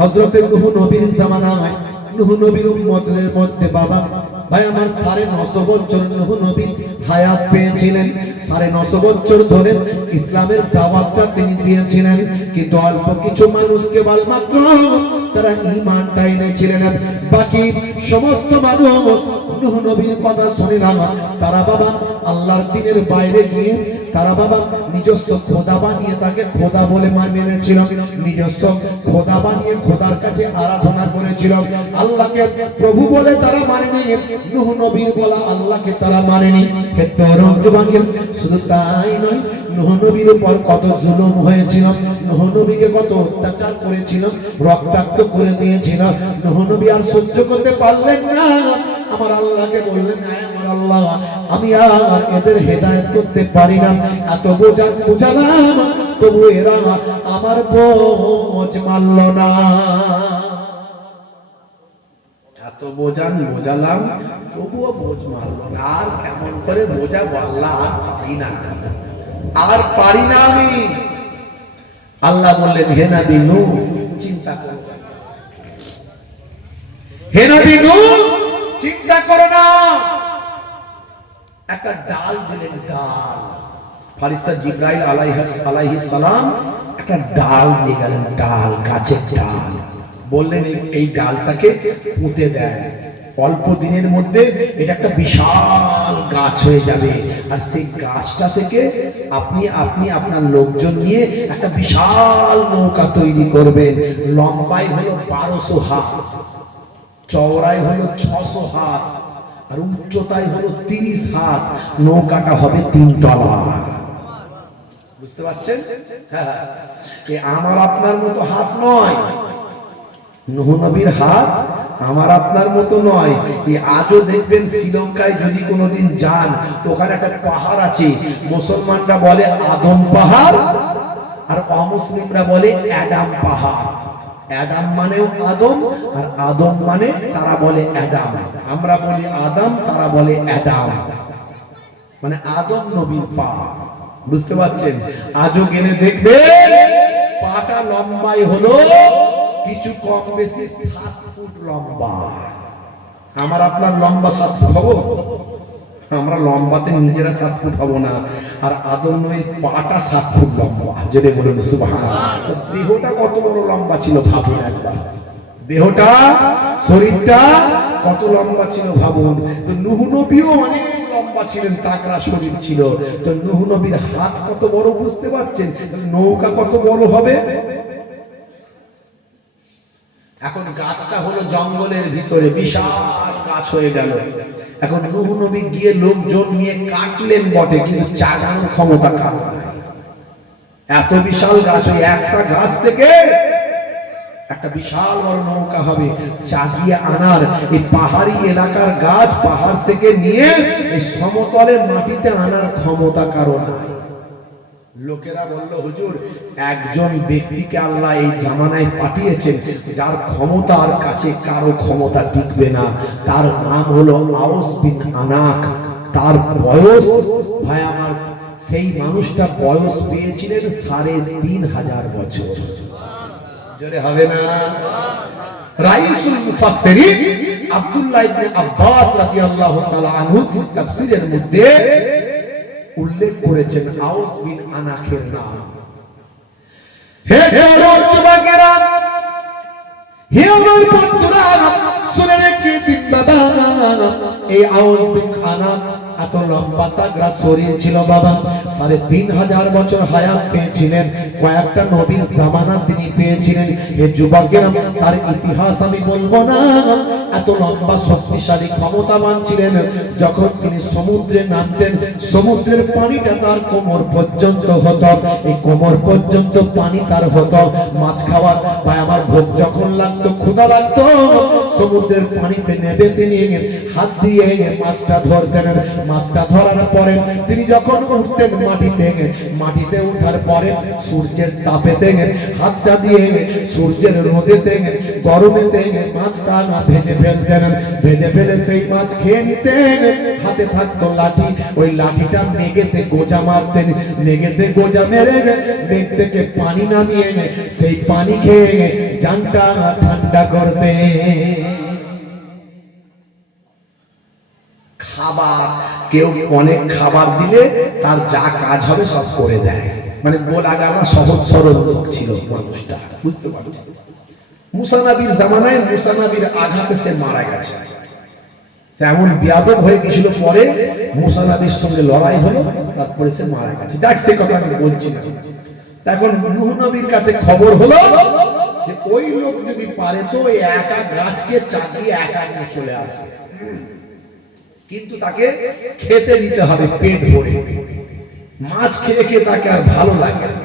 হযরতে নূহ নবীর জামানায় নূহ নবীর উম্মতের মধ্যে বাবা ভাই আমার 950 বছর নূহ নবী হায়াত পেয়েছিলেন। 950 বছর ধরে ইসলামের দাওয়াতটা তিনি দিয়েছিলেন, কিন্তু অল্প কিছু মানুষ কেবলমাত্র তারা ঈমানটা এনেছিলেন। বাকি সমস্ত মানুষ নূহ নবীর কথা শুনে না, তারা বাবা আল্লাহর দ্বীনের বাইরে গিয়ে তারা বাবা নিজস্ব খোদা বানিয়ে তাকে খোদা বলে মেনেছিল, নিজস্ব খোদা বানিয়ে খোদার কাছে আরাধনা করেছিল। আল্লাহকে প্রভু বলে তারা মানেনি, নূহ নবীর বলা আল্লাহকে তারা মানেনি। হে তরুণ যুবকের, শুধু তাই নয়, নূহ নবীর উপর কত জুলুম হয়েছিল, নূহ নবীকে কত অত্যাচার করেছিল, রক্তাক্ত করে দিয়েছিল। নূহ নবী আর সহ্য করতে পারলেন না, আমার আল্লাহকে বললেন, আমার আল্লাহ আমি আর এদের হেদায়েত করতে পারি না, এত বোঝালাম তবু এরা আমার বোঝ মানল না। এত বোঝালাম তবুও বোঝ মানল না। আর কেমন করে বোঝাবো আল্লাহ, আর পারি না আমি। আল্লাহ বললেন, হে নবী নূহ চিন্তা করো, হে নবী নূহ চিন্তা করো না। একটা ডাল দিলেন, ডাল। ফারিস্তা জিবরাইল আলাইহিস সালাম একটা ডাল দিয়ে গেলেন, ডাল, গাছের ডাল। বললেন এই ডালটাকে পুঁতে দেন, অল্প দিনের মধ্যে এটা একটা বিশাল গাছ হয়ে যাবে। আর সেই গাছটা থেকে আপনি আপনার লোকজন নিয়ে একটা বিশাল নৌকা তৈরি করবেন। লম্বাই হলো 1200 হাত, চওড়াই হলো 600 হাত, আর উচ্চতায় হলো 30 হাত। নৌকাটা হবে 3 তলা। বুঝতে পারছেন? হ্যাঁ, আমার আপনার মতো হাত নয়, নূহ নবীর হাত আমার আপনার মতো নয়। আজও দেখবেন শ্রীলঙ্কায় যদি কোনোদিন যান, তো ওখানে একটা পাহাড় আছে, মুসলমানরা বলে আদম পাহাড়, আর অমুসলিমরা বলে অ্যাডাম পাহাড়। অ্যাডাম মানেও আদম, আর আদম মানে তারা বলে অ্যাডাম। আমরা বলি আদম, তারা বলে অ্যাডাম, মানে আদম নবীর পা। বুঝতে পারছেন? আজও গেলে দেখবেন পাটা লম্বাই হলো কিছু কম বেশি 7 ফুট লম্বা। আমার আপনার লম্বা 7 ফুট হবো? আমরা লম্বাতে নিজেরা 7 ফুট হবো না, আর আদম নবীর পাটা 7 ফুট লম্বা। যদি বলুন সুবহানাল্লাহ। দেহটা কত বড় লম্বা ছিল ভাবুন একবার, দেহটা, শরীরটা কত লম্বা ছিল ভাবুন। তো নূহ নবীও অনেক লম্বা ছিলেন, তাগড়া শরীর ছিল। তো নূহ নবীর হাত কত বড় বুঝতে পারছেন, নৌকা কত বড় হবে। এখন গাছটা হলো জঙ্গলের ভিতরে, বিশাল গাছ হয়ে গেল। এখন নূহ নবী গিয়ে লোকজন নিয়ে কাটলেন বটে, কিন্তু চাগানোর ক্ষমতা কার নাই। এত বিশাল গাছ, ওই একটা গাছ থেকে একটা বিশাল বড় নৌকা হবে। চাগিয়ে আনার, এই পাহাড়ি এলাকার গাছ পাহাড় থেকে নিয়ে এই সমতলে মাটিতে আনার ক্ষমতা কারো নাই। লোকেরা বলল, হুজুর একজন ব্যক্তিকে আল্লাহ এই জামানায় পাঠিয়েছেন যার ক্ষমতার কাছে কারো ক্ষমতা টিকবে না। তার নাম হলো আউস বিন আনাক। তার বয়স, ভাই আমার, সেই মানুষটা বয়স পেয়েছিলেন 3500 বছর। জোরে হবে না? রাইসুল মুফাসসিরিন আব্দুল্লাহ ইবনে আব্বাস রাদিয়াল্লাহু তাআলা আনহু তাফসীরের মধ্যে উল্লেখ করেছেন আউস বিন আনাকের নাম। হে যুবকেরা, হে আমার বন্ধুরা, শুনে রেখে বাবা, এই আউস বিন আনাক এত লম্বা তাগড়া শরীর ছিল বাবা। 3500 বছর হায়াত পেয়েছিলেন, কয়েকটা নবীর জামানা তিনি পেয়েছিলেন। এই যুবকেরা, তার ইতিহাস আমি বলবো না, এত লম্বা শক্তিশালী ক্ষমতাবান ছিলেন। যখন তিনি সমুদ্রে নামতেন, সমুদ্রের পানিটা তার কোমর পর্যন্ত হতো। এই কোমর পর্যন্ত পানি তার হতো। মাছ খাওয়ার বা আমার ভোগ যখন লাগতো, ক্ষুধা লাগতো, সমুদ্রের পানিতে নেমে তিনি হাত দিয়ে মাছটা ধরতেন। মাছটা ধরার পরে তিনি যখন উঠতেন মাটিতে উঠার পরে সূর্যের তাপেতে হাতটা দিয়ে সূর্যের রোদেতে গরমেতে মাছটা ভেজে ফেলতেন। ভেজে ফেলে সেই মাছ খেয়ে নিতেন। হাতে থাকতো লাঠি, ওই লাঠিটা মেঘেতে গোজা মারতেন। মেঘেতে গোজা মেরে মেঘ থেকে পানি নামিয়ে সেই পানি খেয়ে জানটা ঠান্ডা করতে। খাবার, কেউ অনেক খাবার দিলে তার যা কাজ হবে সব করে দেয়, মানে গোলাগালা সহজ সরল লোক ছিল মানুষটা, বুঝতে পারছেন? মুসা নবীর জামানায় মুসা নবীর আঘাতে সে মারা গেছে, এমন বিয়াদব হয়ে গেছিল, পরে মুসা নবীর সঙ্গে লড়াই হলো, তারপরে সে মারা গেছে। দেখ, সে কথা আমি বলছি না। এখন নূহ নবীর কাছে খবর হলো যে ওই লোক যদি পারে তো ওই একা গাছকে চাকিয়ে একা নিয়ে চলে আসবে, কিন্তু তাকে খেতে দিতে হবে পেট ভরে। মাছ খেয়ে খেয়ে তাকে আর ভালো লাগে না,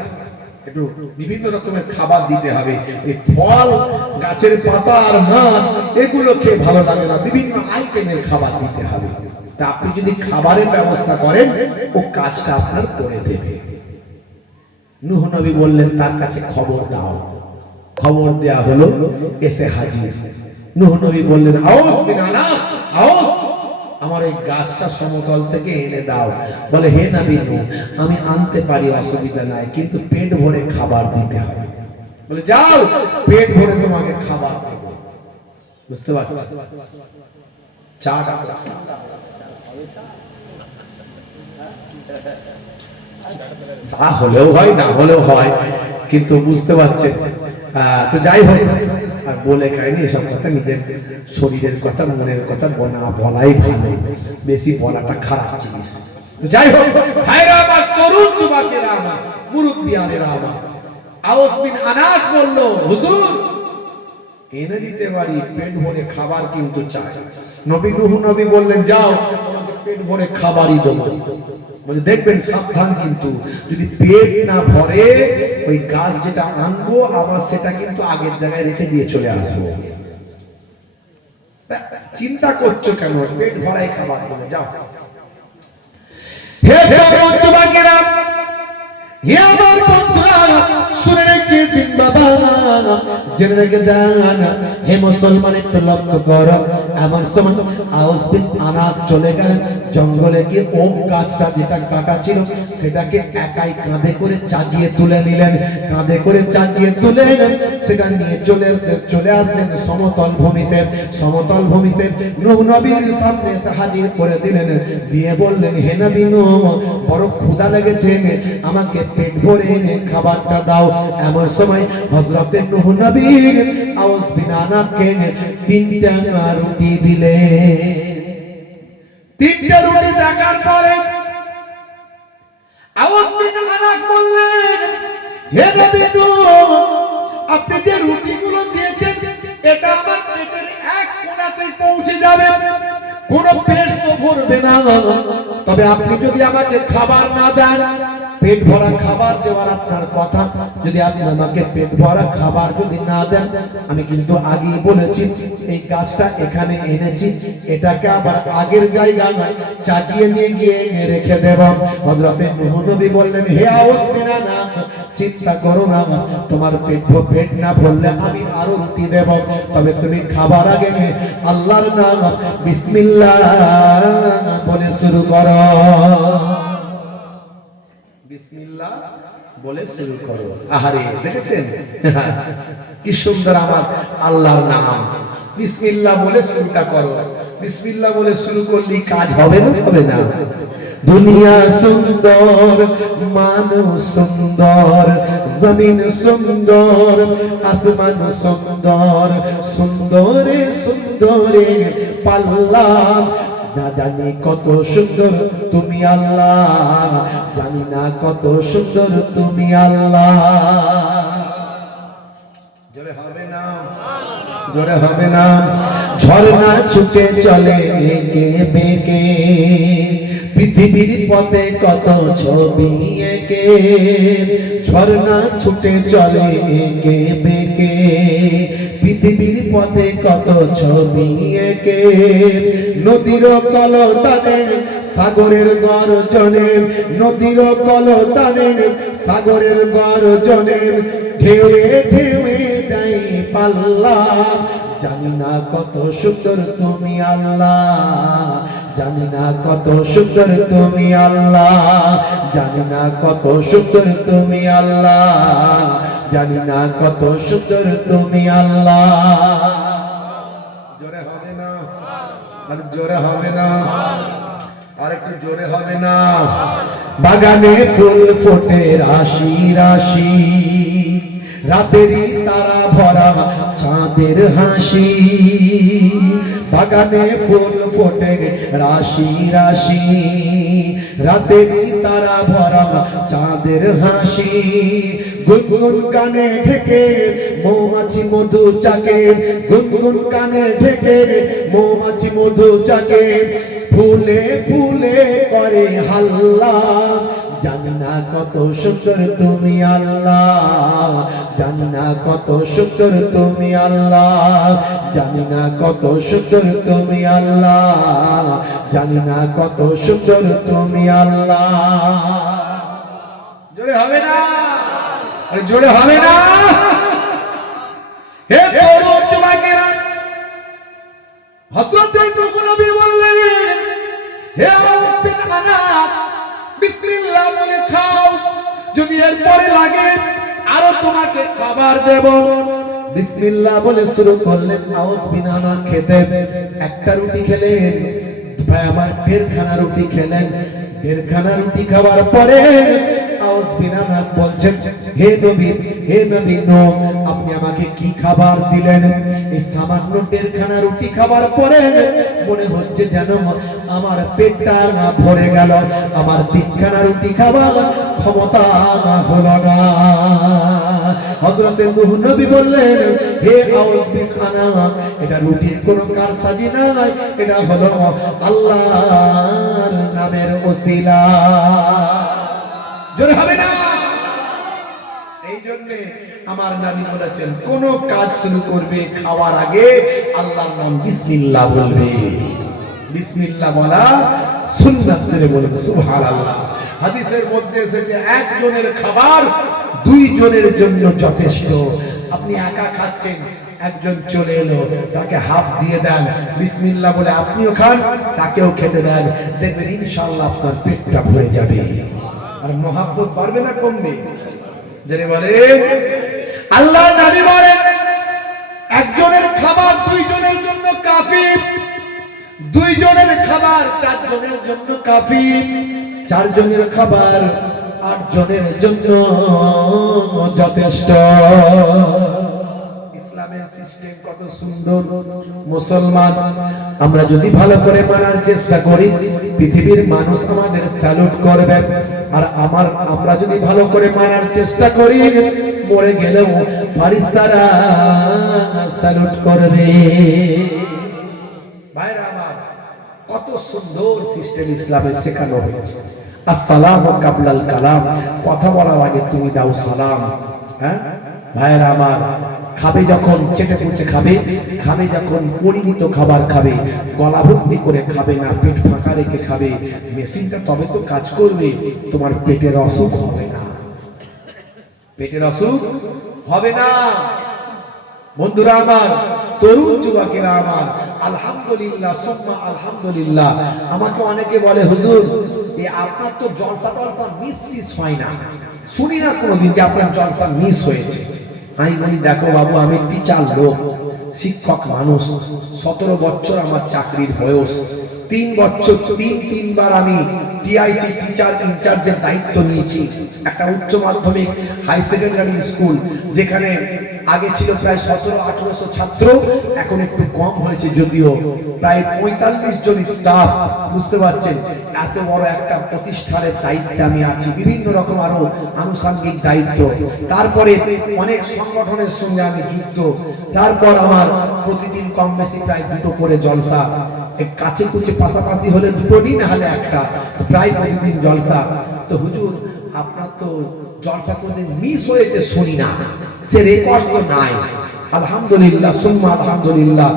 একটু বিভিন্ন রকমের খাবার দিতে হবে। এই ফল, গাছের পাতা আর মাছ এগুলো খেয়ে ভালো লাগে না, বিভিন্ন আইটেমের খাবার দিতে হবে। তা আপনি যদি খাবারের ব্যবস্থা করেন, ও কাজটা আপনার করে দেবে। নূহ নবী বললেন তার কাছে খবর দাও। খবর দেয়া হলো, এসে হাজির। নূহ নবী বললেন, আউস বিন আনাস, আউস, আমার এই গাছটা সমতল থেকে এনে দাও। বলে, হে নবী নূহ, আমি আনতে পারি, অসুবিধা নাই, কিন্তু পেট ভরে খাবার দিতে হবে। বলে, যাও, পেট ভরে তোমাকে খাবার দেব। বুঝতে পারছো? চা চা হলেও হয়, না হলেও হয়, কিন্তু বুঝতে পারছেন। তো যাই হোক, আর বলে কাহিনী এসব কথা, নিজের শরীরের কথা, মনের কথা বলাই ভালো, বেশি বলাটা খারাপ জিনিস। যাই হোক, ভাইরা আমার, তরুণ যুবকেরা আমার, মুরব্বিয়ানেরা আমার, আউস বিন আনাস বলল, হুজুর এনে দিতে পারি, পেট ভরে খাবার কিন্তু চাই। নবী নূহ নবী বললেন, যাও, তোমাকে পেট ভরে খাবারই দেবো। বলে, দেখবেন সাবধান, কিন্তু যদি পেট না ভরে ওই গাছ যেটা আনবো আবার সেটা কিন্তু আগের জায়গায় রেখে দিয়ে চলে আসবো। চিন্তা করছো কেন? পেট ভরাই খাবার দেবো, যাও। হে যুবকেরা, হে আমার বন্ধুরা, শুনে রেখে দিন বাবা, জেনে রেখে দেন, হে মুসলমান, একটু লক্ষ্য করো। এমন সময় আউস বিন আনাস চলে গেলেন জঙ্গলে গিয়ে ওক গাছটা যেটা কাটা ছিল সেটাকে একাই কাঁধে করে চাজিয়ে তুলে নিলেন। কাঁধে করে চাজিয়ে তুলে সেটা নিয়ে চলে আসলেন সমতল ভূমিতে। সমতল ভূমিতে নূহ নবীর সামনে এসে হাজির করে দিলেন, দিয়ে বললেন, হে নবী নূহ, বড় ক্ষুধা লেগেছে, আমাকে পেট ভরে খাবারটা দাও। এমন সময় হযরতে নূহ নবী আউস বিন আনাসকে 3টা রুটি দিলে। 3টা রুটি দেখার পরে আউস বিন আনাস বললেন, হে নবী নূহ, আপনি যে রুটিগুলো দিয়েছেন এটা আমার পেটের এক কোণাতে পৌঁছে যাবে, কোন পেট তো ভরবে না। তবে আপনি যদি আমাকে খাবার না দেন, পেট ভরা খাবার দেওয়ার আপনার কথা, যদি আপনি আমাকে পেট ভরা খাবার যদি না দেন, আমি কিন্তু আগেই বলেছি এই গাছটা এখানে এনেছি, এটাকে আবার আগের জায়গায় নয় চাকিয়ে নিয়ে গিয়ে রেখে দেব। হযরতে নূহ নবী বললেন, হে আউস বিন আনাস, চিন্তা করো না, তোমার পেট না ভরলে আমি আরো রুটি দেব, তবে তুমি খাবার আগে আল্লাহর নাম বিসমিল্লাহ বলে শুরু করো। বিসমিল্লাহ বলে শুরু করো। আহারে, দেখেছেন কি সুন্দর আমার আল্লাহর নাম। বিসমিল্লাহ বলে শুরুটা করো। বিসমিল্লাহ বলে শুরু করলে কাজ হবে না? হবে না। দুনিয়া সুন্দর, মানুষ সুন্দর, জমিন সুন্দর, আসমান সুন্দর, সুন্দরে সুন্দরে পাল্লা, না জানি কত সুন্দর তুমি আল্লাহ, জানি না কত সুন্দর তুমি আল্লাহ। জোরে হবে না? জোরে হবে না? ঝর্ণা ছুটে চলে একে বেঁকে, পৃথিবীর পথে কত ছবি এঁকে, ঝর্ণা ছুটে চলে একে বেঁকে, পৃথিবীর পথে কত ছবি এঁকে, নদীর কলতানে সাগরের গর্জনে, নদীর কলতানে সাগরের গর্জনে, ঢেউয়ে ঢেউয়ে যাই পাল্লা, জানি না কত সুন্দর তুমি আল্লাহ, জানি না কত সুন্দর তুমি আল্লাহ, জানি না কত সুন্দর তুমি আল্লাহ। জানি না কত সুন্দর তুমি আল্লাহ। জোরে হবে না? আর জোরে হবে না? আর একটু জোরে হবে না? বাগানে ফুল ফোটে রাশি রাশি, রাতেরই তারা ভরা চাঁদের হাসি। বাগানে ফুল ফোটে রাশি রাশি, রাতেরই তারা ভরা চাঁদের হাসি। গুনগুন গানে ঢেকে মৌমাছি মধু চাকে, গুনগুন গানে ঢেকে মৌমাছি মধু চাকে। ফুলে ফুলে করে হাল্লা, জানি না কত সুন্দর তুমি আল্লাহ। জানি না কত সুন্দর তুমি আল্লাহ। জানি না কত সুন্দর তুমি আল্লাহ। জানি না কত সুন্দর তুমি আল্লাহ। জোরে হবে না? আরে জোরে হবে না? হে তরুণ যুবকেরা, হযরত নূহ নবী বললেন, হে বিন আনাস, বিসমিল্লাহ বলে খাও, যদি এরপরে লাগে আরো তোমাকে খাবার দেব। বিসমিল্লাহ বলে শুরু করলেন আউস বিন আনাস খেতে। একটা রুটি খেলেন, ভাই আমার দেড়খানা রুটি খেলেন। দেড়খানা রুটি খাওয়ার পরে আউস বিন আনাস বলছেন, হে নবী, হে নবী নূহ, আপনি আমাকে কি খাবার দিলেন? এই সামান্য দেড়খানা রুটি খাবার পরে মনে হচ্ছে যেন আমার পেটটা না ভরে গেল, আমার তিনখানা রুটি খাবার ক্ষমতা হলো না। হযরত নূহ নবী বললেন, হে আউস বিন আনাস, এটা রুটির কোনো কারসাজি নয়, এটা হলো আল্লাহর নামের ওসিলা। জোরে হবে না? এই জন্য আমার নবী বলেছেন, কোন কাজ শুরু করবে খাওয়ার আগে আল্লাহর নাম বিসমিল্লাহ বলবে। বিসমিল্লাহ বলা সুন্নাত, করে বলুন সুবহানাল্লাহ। হাদিসের মধ্যে এসেছে একজনের খাবার দুইজনের জন্য যথেষ্ট। আপনি একা খাচ্ছেন, একজন চলে এলো, তাকে হাফ দিয়ে দেন, বিসমিল্লাহ বলে আপনিও খান, তাকেও খেতে দেন, দেখবেন ইনশাআল্লাহ আপনার পেটটা ভরে যাবে। আর মহাব্বত বাড়বে না কমবে? যিনি বলেন, আল্লাহ নবী বলেন, একজনের খাবার দুইজনের জন্য কাফি, দুইজনের খাবার চারজনের জন্য কাফি, চারজনের খাবার আটজনের জন্য যথেষ্ট। ইসলামের সিস্টেম কত সুন্দর। মুসলমান আমরা যদি ভালো করে মানার চেষ্টা করি, পৃথিবীর মানুষ আমাদের স্যালুট করবে। আর আমরা যদি ভালো করে মানার চেষ্টা করি, মরে গেলেও ফেরেশতারা স্যালুট করবে। ভাইরা আমার, কত সুন্দর সিস্টেম ইসলামে শেখানো হয়েছে। আসসালামু কাবলাল কালাম, কথা বলার আগে তুমি দাও সালাম। হ্যাঁ ভাইরা আমার, খাবে যখন চেটে পুচে খাবে, খাবে যখন পরিমিত খাবার খাবে, গলা ভর্তি করে খাবে না, পেট ফাঁকা রেখে খাবে। মেশিনটা তবে তো কাজ করবে, তোমার পেটের অসুখ হবে না, পেটের অসুখ হবে না। বন্ধুরা আমার, তরুণ যুবকেরা আমার, আলহামদুলিল্লাহ সুম্মা আলহামদুলিল্লাহ। আমাকে অনেকে বলে, হুজুর আপনার তো জলসা টলসা মিস হয় না, শুনি না কোনোদিন যে আপনার জলসা মিস হয়েছে। আমি বলি, দেখো বাবু, আমি টিচার লোক, শিক্ষক মানুষ, 17 বছর আমার চাকরির বয়স, 3 বছর তিনবার আমি টিআইসি টিচার ইনচার্জের দায়িত্ব নিয়েছি। একটা উচ্চ মাধ্যমিক হাই সেকেন্ডারি স্কুল, যেখানে আগে ছিল প্রায় 1700-1800 ছাত্র, এখন একটু কম হয়েছে, যদিও প্রায় 45 জন স্টাফ। বুঝতে পারছেন, এত বড় একটা প্রতিষ্ঠানের দায়িত্বে আমি আছি, বিভিন্ন রকম আরো আনুষঙ্গিক দায়িত্ব। তারপরে অনেক সংগঠনের সঙ্গে আমি যুক্ত। তারপর আমার প্রতিদিন কম বেশি প্রায় 2টো করে জলসা, কাছে কুচে পাশাপাশি হলে 2টো দিন, না হলে একটা, প্রায় প্রতিদিন জলসা। তো হুজুর, আপনার তো জলসা কোনদিন মিস হয়েছে শুনি না, সে রেকর্ড তো নাই। আলহামদুলিল্লাহ সুম্মা আলহামদুলিল্লাহ,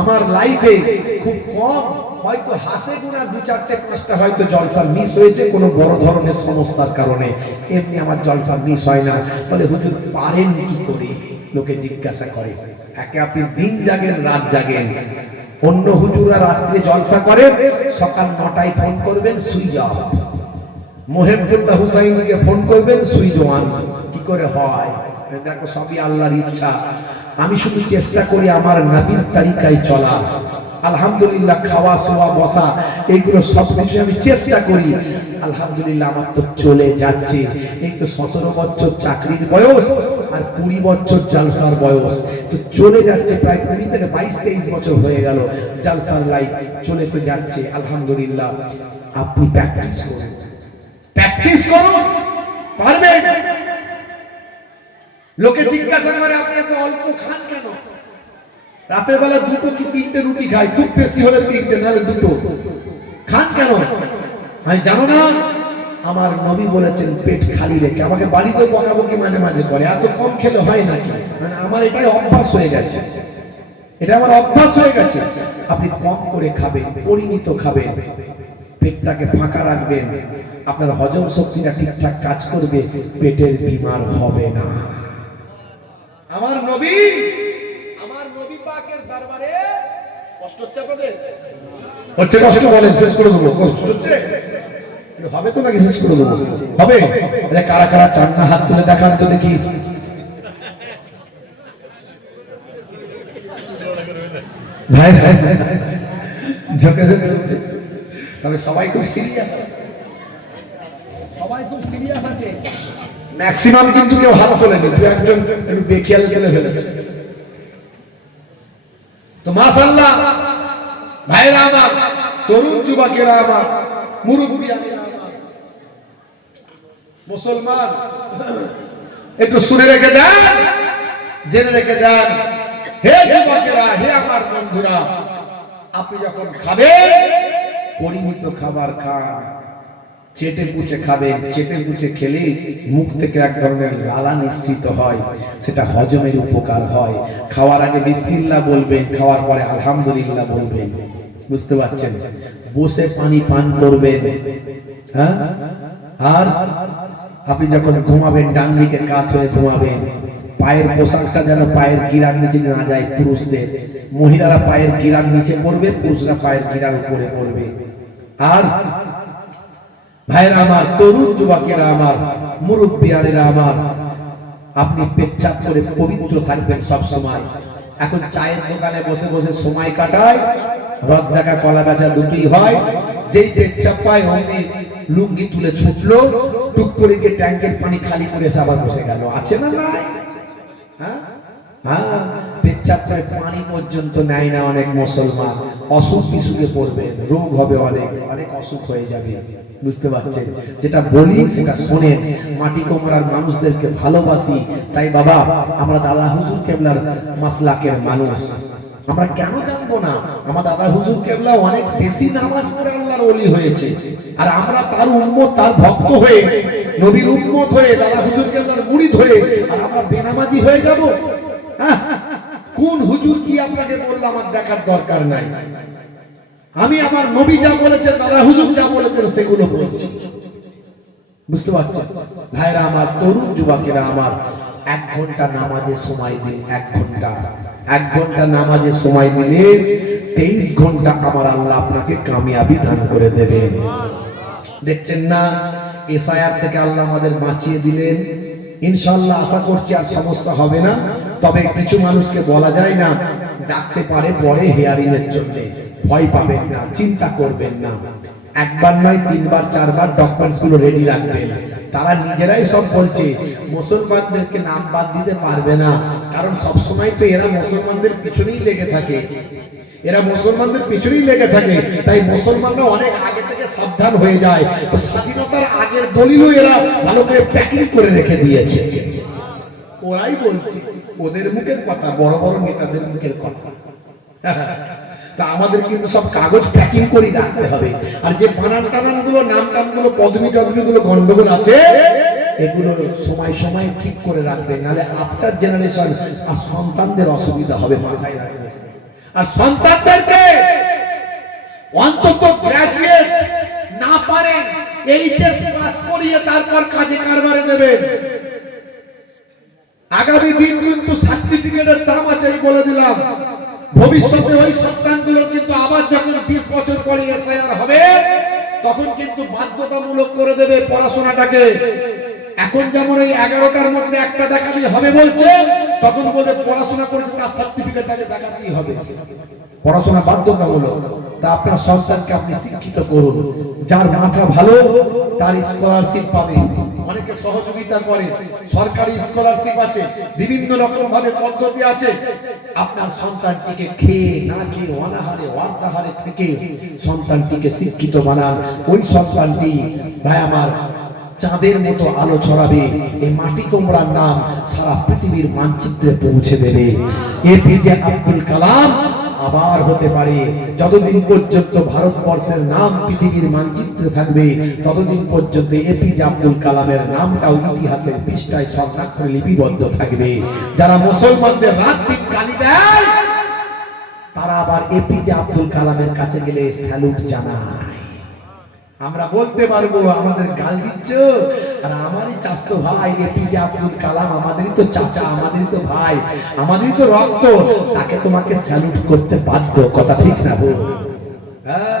আমার লাইফে খুব কম, হয়তো হাতে গোনা 2-4-5টা হয়তো জলসা মিস হয়েছে কোনো বড় ধরনের সমস্যার কারণে, এমনি আমার জলসা মিস হয় না। বলে, হুজুর পারেন কি করে? লোকে জিজ্ঞাসা করে। একে আপনি দিন জাগেন, রাত জাগেন। অন্য হুজুরা রাত্রে জলসা করে, সকাল 9টায় ফোন করবেন, সুইচ অফ। মোহেবুল্লাহ হুসাইনকে ফোন করবেন, সুইচ অন। কি করে হয়? দেখো সবই আল্লাহর ইচ্ছা। আমি শুধু চেষ্টা করি আমার নবীর তরিকায় চলা। আলহামদুলিল্লাহ, খাওয়া শোয়া বসা এইগুলো সব কিছু আমি চেষ্টা করি। আলহামদুলিল্লাহ আমার তো চলে যাচ্ছে। এই তো 17 বছর চাকরির বয়স আর 20 বছর জালসার বয়স, তো চলে যাচ্ছে। প্রায় 20 থেকে 22-23 বছর হয়ে গেল জালসার লাইফ চলে তো যাচ্ছে। আলহামদুলিল্লাহ, আপনি প্র্যাকটিস করুন, প্র্যাকটিস করুন, পারবেন। লোকে জিজ্ঞাসা করে আপনি এত অল্প খান কেন? রাতের বেলা 2 কি 3টে রুটি খাই, খুব বেশি হলে 3টে, নাহলে 2 খান কেন? আমি জানো না, আমার নবী বলেছেন পেট খালি রেখে। আমাকে বাড়িতে বকাবকি মাঝে মাঝে করে, এত কম খেলে হয় নাকি? মানে আমার এটাই অভ্যাস হয়ে গেছে, এটা আমার অভ্যাস হয়ে গেছে। আপনি কম করে খাবেন, পরিমিত খাবেন, পেটটাকে ফাঁকা রাখবেন, আপনার হজম শক্তিটা ঠিকঠাক কাজ করবে, পেটের বিমার হবে না। আমার নবী পাকের দরবারে কষ্ট হচ্ছে আপনাদের? হচ্ছে কষ্ট? বলেন, শেষ করে দেবো। কষ্ট হচ্ছে? হবে তো নাকি শেষ করে দেবো? হবে? কারা কারা চান না হাত তুলে দেখান তো দেখি। ভাই ঝোঁকে ঝোঁকে, তবে সবাই খুব সিরিয়াস, সবাই খুব সিরিয়াস আছে। ম্যাক্সিমাম কিন্তু কেউ হাত তোলেনি, দু একজন একটু বেখেয়াল তুলে ফেলেছে। তো মাশাআল্লাহ ভাইরা আমার, তরুণ যুবকেরা আমার, মুরব্বিরা আমার, মুসলমান একটু শুনে রেখে দেন, জেনে রেখে দেন। হে যুবকেরা, হে আমার বন্ধুরা, আপনি যখন খাবেন পরিমিত খাবার খান, চেটে পুচে খাবেন। চেটে পুচে খেলে মুখ থেকে এক ধরনের লালা নিঃসৃত হয়, সেটা হজমের উপকার হয়। খাওয়ার আগে বিসমিল্লাহ বলবেন, খাওয়ার পরে আলহামদুলিল্লাহ বলবেন। বুঝতে পারছেন? বসে পানি পান করবেন। হ্যাঁ, আর আপনি যখন ঘুমাবেন ডান দিকে কাত হয়ে ঘুমাবেন। পায়ের পোশাকটা যেন পায়ের গিরার নিচে না যায়। পুরুষদের, মহিলারা পায়ের গিরার নিচে পড়বে, পুরুষরা পায়ের গিরার উপরে পড়বে। আর ভাইরা আমার, তরুণ যুবকেরা আমার, মুরব্বিয়ানেরা আমার, আপনি পেচ্ছাপ করে পবিত্র থাকবেন সব সময়। এখন চায়ের দোকানে বসে বসে সময় কাটায়, রদ দেখা কলা বেচা দুটোই হয়। যেই পেচ্ছাপ পায় অমনি লুঙ্গি তুলে ছুটলো, টুক করে গিয়ে ট্যাঙ্কের পানি খালি করে এসে আবার বসে গেল। আছে না নাই? হ্যাঁ হ্যাঁ, পেচ্ছাপ করে পানি পর্যন্ত নেয় না অনেক মুসলমান। অসুখ বিসুখে পড়বে, রোগ হবে, অনেক অনেক অসুখ হয়ে যাবে। বুঝতে পারছেন? যেটা বলি সেটা শোনেন। মাটি কোমরার মানুষদেরকে ভালোবাসি, তাই বাবা আমরা দাদা হুজুর কেবলার মাসলাকের মানুষ। আমরা কেন জানবো না? আমার দাদা হুজুর কেবলা অনেক বেশি নামাজ পড়ে আল্লাহর ওলি হয়েছে, আর আমরা তার উম্মত, তার ভক্ত হয়ে, নবীর উম্মত হয়ে, দাদা হুজুর কেবলার মুরিদ হয়ে, আর আমরা বেনামাজি হয়ে যাব? কোন হুজুর কি আপনাকে বললো আমার দেখার দরকার নাই। আমি আমার নবী যা বলেছেন, দাদা হুজুর যা বলেছেন সেগুলো বলছি। বুঝতে পারছেন? ভাইরা আমার, তরুণ যুবকেরা আমার, 1 ঘন্টা নামাজে সময় দিন। 1 ঘন্টা নামাজে সময় দিলে 23 ঘন্টা আমার আল্লাহ আপনাকে কামিয়াবি দান করে দেবেন। দেখছেন না, এসআইআর থেকে আল্লাহ আমাদের বাঁচিয়ে দিলেন। ইনশাআল্লাহ আশা করছি আর সমস্যা হবে না। তবে কিছু মানুষকে বলা যায় না, ডাকতে পারে পরে হিয়ারিং এর জন্য। ভয় পাবেন না, চিন্তা করবেন না। 1 বার নয় 3 বার 4 বার ডকুমেন্টস গুলো রেডি রাখবেন। তারা নিজেরাই সব বলছে, মুসলমানদেরকে নাম বাদ দিতে পারবে না, কারণ সব সময় তো এরা মুসলমানদের পিছনেই লেগে থাকে। এরা মুসলমানদের পিছনেই লেগে থাকে, তাই মুসলমানরা অনেক আগে থেকে সাবধান হয়ে যায়। স্বাধীনতার আগের দলিলও এরা ভালো করে প্যাকিং করে রেখে দিয়েছে। ওরাই বলছে, ওদের মুখের কথা, বড় বড় নেতাদের মুখের কথা। তা আমাদের কিন্তু সব কাগজ প্যাকিং করে রাখতে হবে। আর যে বানান টানান গুলো, নাম টাম গুলো, পদবি টদবি গুলো গন্ডগোল আছে, এগুলো সময় সময় ঠিক করে রাখবেন, নাহলে আফটার জেনারেশন আর সন্তানদের অসুবিধা হবে। মাথায় রাখবেন। আর সন্তানদেরকে অন্তত গ্রাজুয়েট না পারেন, এইচএস পাস করিয়ে তারপর কাজে কারবারে দেবেন। আগামী দিন কিন্তু সার্টিফিকেটের দাম আছে, আমি বলে দিলাম। ভবিষ্যতে ওই সন্তানগুলো কিন্তু আবার যখন 20 বছর পরে এসআইআর হবে, তখন কিন্তু বাধ্যতামূলক করে দেবে পড়াশোনাটাকে। এখন এখন যেমন এই 11টার মধ্যে একটা দেখালেই হবে বলছে, তখন বলবে পড়াশোনা করেছে তার সার্টিফিকেটটাকে দেখাতেই হবে, পড়াশোনা বাধ্যতামূলক। তা আপনার সন্তানকে আপনি শিক্ষিত করুন, যার মাথা ভালো তার স্কলারশিপ পাবে, অনেকে সহযোগিতা করে, সরকারি স্কলারশিপ আছে, বিভিন্ন রকম ভাবে পদ্ধতি আছে। আপনার সন্তানটিকে খেয়ে না খেয়ে অনাহারে অর্ধাহারে থেকে সন্তানটিকে শিক্ষিত বানান। ওই সন্তানটি ভাই আমার চাঁদের মতো আলো ছড়াবে, এই মাটি কুমড়ার নাম সারা পৃথিবীর মানচিত্রে পৌঁছে দেবে। এপিজে আব্দুল কালাম আবার হতে পারে। যতদিন পর্যন্ত ভারতবর্ষের নাম পৃথিবীর মানচিত্রে থাকবে, ততদিন পর্যন্ত এপিজে আব্দুল কালামের নামটাও ইতিহাসের পৃষ্ঠায় সংরক্ষণে লিপিবদ্ধ থাকবে। যারা মুসলমানদের রাত দিন গালি দেয়, তারা আবার এপিজে আব্দুল কালামের কাছে গেলে স্যালুট জানায়। আমরা বলতে পারবো আমাদের গাল দিচ্ছ, আর আমারই চাচতো ভাই এপিজে আব্দুল কালাম, আমাদেরই তো চাচা, আমাদেরই তো ভাই, আমাদেরই তো রক্ত, তাকে তোমাকে স্যালুট করতে বাধ্য। কথা ঠিক না বল? হ্যাঁ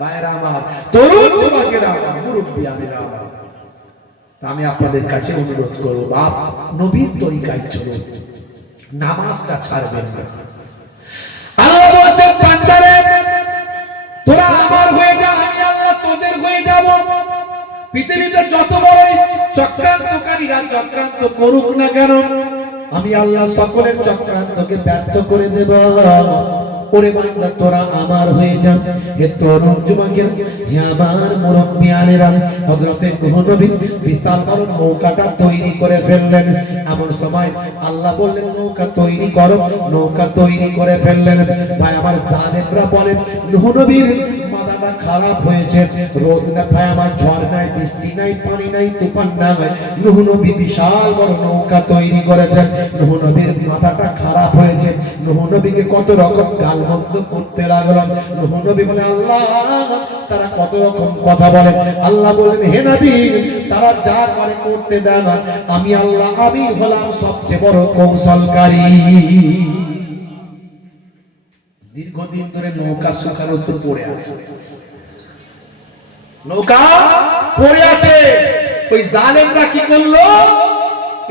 ভাইরা আমার, তরুণ যুবকেরা আমার, মুরব্বী আমিরা আমার, আমি আপনাদের কাছে অনুরোধ করব, বাপ নবীর তরিকায় চলুন, নামাজটা ছাড়বেন না। আল্লাহ বলছেন বান্দারে তোরা আমার হয়ে যা, আমি আল্লাহ তোদের হয়ে যাব। পৃথিবীতে যত বড়ই চক্রান্তকারীরা চক্রান্ত করুক না কেন, আমি আল্লাহ সকলের চক্রান্তকে ব্যর্থ করে দেব। ওরে বান্দা তোরা আমার হয়ে যা। হে তরুণ যুবকেরা, হে আমার মুরব্বিয়ানেরা, হযরতে নূহ নবী বিশাল বড় নৌকাটা তৈরি করে ফেললেন। এমন সময় আল্লাহ বললেন নৌকা তৈরি করো, নৌকা তৈরি করে ফেললেন। ভাই আমার জালেমরা বলেন নূহ নবীর মাথাটা খারাপ হয়েছে, রোদ না ভাই আমার, ঝড় নাই, বৃষ্টি নাই, পানি নাই, তুফান নাই, নূহ নবী বিশাল বড় নৌকা তৈরি করেছেন, নূহ নবীর মাথাটা খারাপ হয়েছে। নূহ নবীকে কত রকম গালমন্দ করতে লাগলাম। নূহ নবী বলে আল্লাহ তারা কত রকম কথা বলে। আল্লাহ বলেন হে নবী তারা যা করে করতে দেন, আমি আল্লাহ আমি হলাম সবচেয়ে বড় কৌশলকারী। দীর্ঘদিন ধরে নৌকা শুকার উপর পড়ে আছে, নৌকা পড়ে আছে। ওই জালেমরা কি করলো?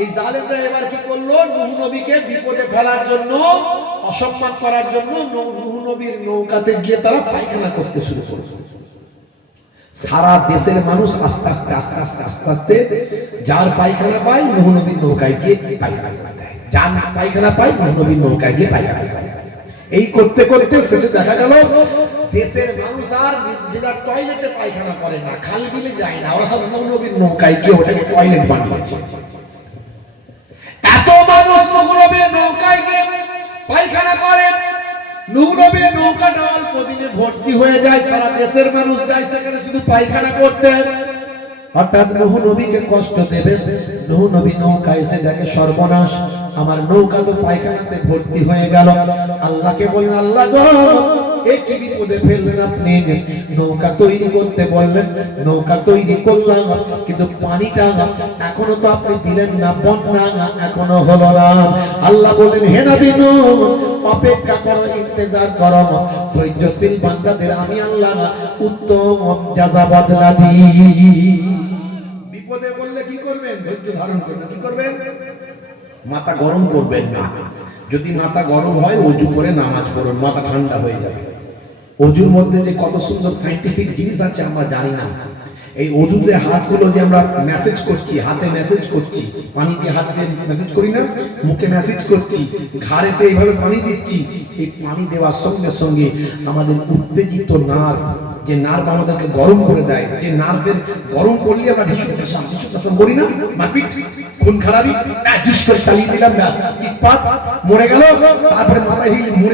এই জালেমরা এবার কি করলো? নূহ নবীকে বিপদে ফেলার জন্য, অসম্মান করার জন্য নূহ নবীর নৌকাতে গিয়ে তারা পায়খানা করতে শুরু করলো। সারা দেশের মানুষ আস্তে আস্তে আস্তে আস্তে আস্তে আস্তে যার পায়খানা পায় নূহ নবীর নৌকায় গিয়ে পায়খানা করে দেয়, যার পায়খানা পায় নূহ নবীর নৌকায় গিয়ে পায়খানা করে। এই করতে করতে শেষে দেখা গেল দেশের মানুষ আর নিজেরা টয়লেটে পায়খানা করে না, খাল বিলে যায় না, ওরা সব নূহ নবীর নৌকায় গিয়ে ওটাকে টয়লেট বানিয়েছে। এত মানুষ নূহ নবীর নৌকায় গিয়ে পায়খানা করে, নূহ নবীর নৌকাটা অল্প দিনে ভর্তি হয়ে যায়, সারা দেশের মানুষ যায় সেখানে শুধু পায়খানা করতে। অর্থাৎ নূহ নবীকে কষ্ট দেবে। নূহ নবী নৌকা এসে দেখে সর্বনাশ, আমার নৌকা তো পায়খানাতে ভর্তি হয়ে গেল। আল্লাহকে বললেন আল্লাহ গো এ কি বিপদে ফেললেন আপনি? নৌকা তৈরি করতে বললেন, নৌকা তৈরি করলাম, কিন্তু পানিটা এখনো তো আপনি দিলেন না, বন্যা এখনো হলো না। আল্লাহ বলেন হে নবী নূহ অপেক্ষা করো, ইন্তজার করো, ধৈর্যশীল বান্দাদের আমি আল্লাহ উত্তম জাযা বদলা দিই। বিপদে বললে কি করবেন? ধৈর্য ধারণ করবেন। কি করবেন? মাথা গরম করবেন না। যদি মাথা গরম হয় ওযু করে নামাজ পড়ুন, মাথা ঠান্ডা হয়ে যাবে। ওযুর মধ্যে যে কত সুন্দর সায়েন্টিফিক জিনিস আছে আমরা জানি না। এই ওযুতে হাতগুলো যে আমরা মেসেজ করছি, হাতে মেসেজ করছি, পানি দিয়ে হাত দিয়ে মেসেজ করি না, মুখে মেসেজ করছি, ঘাড়েতে এইভাবে পানি দিচ্ছি। এই পানি দেওয়ার সঙ্গে সঙ্গে আমাদের উত্তেজিত নার্ভ, যে নার্ভ আমাদেরকে গরম করে দেয়, যে নার্ভের গরম করলে আমরা ঢিসুম করি না, মারপিট খুন খারাপি অ্যাডজাস করে চালিয়ে দিলাম, ব্যাস চিৎপাত মরে গেল। তারপরে মাথায়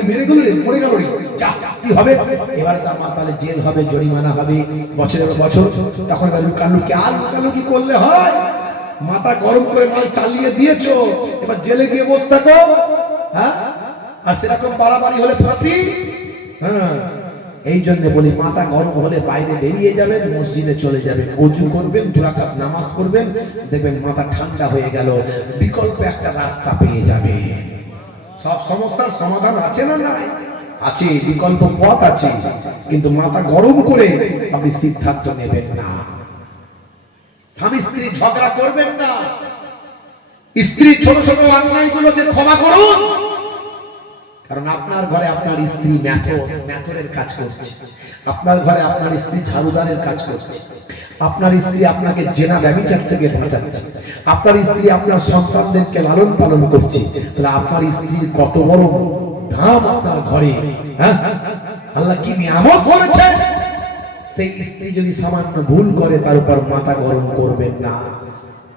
মেরে গেল রে, মরে গেল রে, কি হবে? এবারে তার মাথায় জেল হবে, জরিমানা হবে বছরের বছর। তখন লুকালুকি, আর লুকালুকি করলে হয়? মাথা গরম করে মাল চালিয়ে দিয়েছো, এবার জেলে গিয়ে বসে থাকো। হ্যাঁ, আর সেরকম বাড়াবাড়ি হলে ফাঁসি। হ্যাঁ, এই জন্য বলি মাথা গরম হলে বাইরে বেরিয়ে যাবেন, মসজিদে চলে যাবেন, ওযু করবেন, 2 রাকাত নামাজ পড়বেন, দেখবেন মাথা ঠান্ডা হয়ে গেল। বিকল্প একটা রাস্তা পেয়ে যাবে। সব সমস্যার সমাধান আছে না? নাই আছে, বিকল্প পথ আছে, কিন্তু মাথা গরম করে আপনি সিদ্ধান্ত নেবেন না। স্বামী স্ত্রী ঝগড়া করবেন না। স্ত্রী ছোট ছোট অন্যায়গুলোকে ক্ষমা করুন, কারণ আপনার ঘরে আপনার স্ত্রী ম্যাথরের কাজ করছে, আপনার ঘরে আপনার স্ত্রী ঝাড়ুদারের কাজ করছে, আপনার স্ত্রী আপনাকে জেনা ব্যভিচার থেকে বাঁচাচ্ছে, আপনার স্ত্রী আপনার সন্তানদেরকে লালন পালন করছে। তাহলে আপনার স্ত্রীর কত বড় দাম আপনার ঘরে, হ্যাঁ? আল্লাহ কি নিয়ামত করেছে। সেই স্ত্রী যদি সামান্য ভুল করে তার উপর মাথা গরম করবেন না।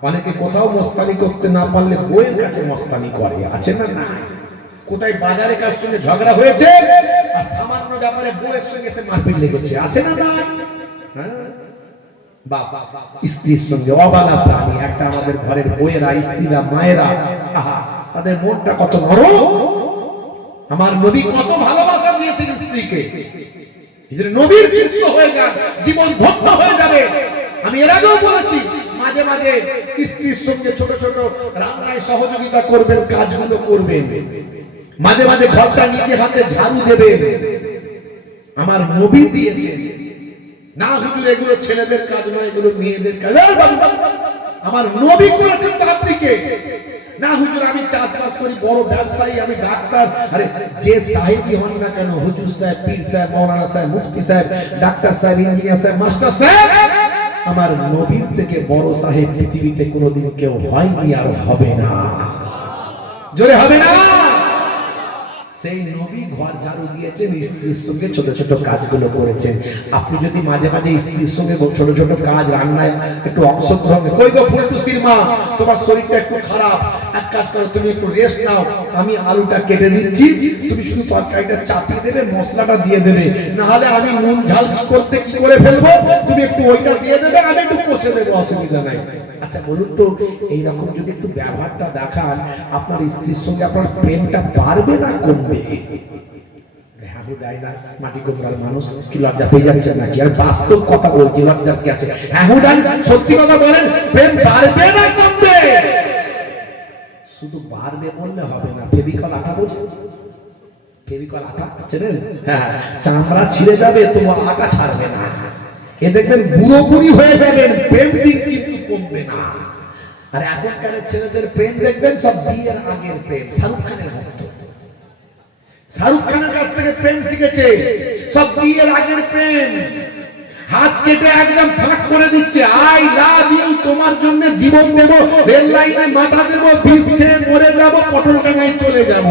অনেকে কোথাও মস্তানি করতে না পারলে বইয়ের কাছে মস্তানি করে, আছে না? না, কোথায় বাজারে কার সঙ্গে ঝগড়া হয়েছে আর সামান্য ব্যাপারে বউয়ের সঙ্গে এসে মারপিট লেগেছে, আছে না? না, বাবা স্ত্রীর সঙ্গে অবালা প্রাণী একটা আমাদের ঘরের বউয়েরা, স্ত্রীরা, মায়েরা, আহা তাদের মনটা কত নরম। আমার নবী কত ভালোবাসা দিয়েছেন স্ত্রীকে। নবীর শিষ্য হয়ে যান, জীবন ধন্য হয়ে যাবে। আমি এর আগেও বলেছি, মাঝে মাঝে স্ত্রীর সঙ্গে ছোট ছোট রান্নায় সহযোগিতা করবেন, কাজগুলো করবেন, মাঝে মাঝে ঘরটা নিজে হাতে ঝাড়ু দেবেন। আমার নবী দিয়েছেন। না হুজুর এগুলো ছেলেদের কাজ নয়, এগুলো মেয়েদের কাজ। আমার নবী করেছেন তো আপনি কে? না হুজুর আমি চাষবাস করি, বড় ব্যবসায়ী, আমি ডাক্তার। আরে যে সাহেবই হন না কেন, হুজুর সাহেব, পীর সাহেব, মৌলানা সাহেব, মুফতি সাহেব, ডাক্তার সাহেব, ইঞ্জিনিয়ার সাহেব, মাস্টার সাহেব, আমার নবীর থেকে বড় সাহেব পৃথিবীতে কোনোদিন কেউ হয়নি আর হবে না। জোরে হবে না। সেই নবী ঘর ঝাড়ু দিয়েছেন, স্ত্রীর সঙ্গে ছোট ছোট কাজগুলো করেছেন। আপনি যদি মাঝে মাঝে স্ত্রীর সঙ্গে ছোট ছোট কাজ, রান্নায় একটু অংশগ্রহণ, কই গো ফুলটুসির মা, তোমার শরীরটা একটু খারাপ, এক কাজ করো, তুমি একটু রেস্ট নাও, আমি আলুটা কেটে দিচ্ছি, তুমি শুধু তরকারিটা চাপিয়ে দেবে, মশলাটা দিয়ে দেবে, না হলে আমি নুন ঝাল করতে কি করে ফেলবো, তুমি একটু ওইটা দিয়ে দেবে, আমি একটু কষে দেবো, অসুবিধা নাই। আচ্ছা বলুন তো, এইরকম যদি একটু ব্যবহারটা দেখান, আপনার স্ত্রীর সঙ্গে আপনার প্রেমটা বাড়বে না কমবে? মাটি কোমরার মানুষ কি লজ্জা পেয়ে যাচ্ছে নাকি? আর বাস্তব কথা বলছি, লজ্জার কি আছে? সত্যি কথা বলেন, প্রেম বাড়বে না কমবে? শুধু বাড়বে বললে হবে না। ফেভিকল আঠা বলছে, ফেভিকল আঠা চেনেন? হ্যাঁ, চামড়া ছিঁড়ে যাবে তবু আটা ছাড়বে না। এ দেখবেন বুড়ো বুড়ি হয়ে যাবেন, প্রেম কিন্তু কমবে না। আর এখনকার ছেলেদের প্রেম দেখবেন সব বিয়ের আগের প্রেম। শাহরুখ খানের ভক্ত, শাহরুখ খানের কাছ থেকে প্রেম শিখেছে, সব বিয়ের আগের প্রেম। হাত কেটে একদম ফাঁক করে দিচ্ছে, আই লাভ ইউ, তোমার জন্য জীবন দেব, রেল লাইনে মাথা দেব, বিষ খেয়ে মরে যাব, পটল ডাঙায় চলে যাব।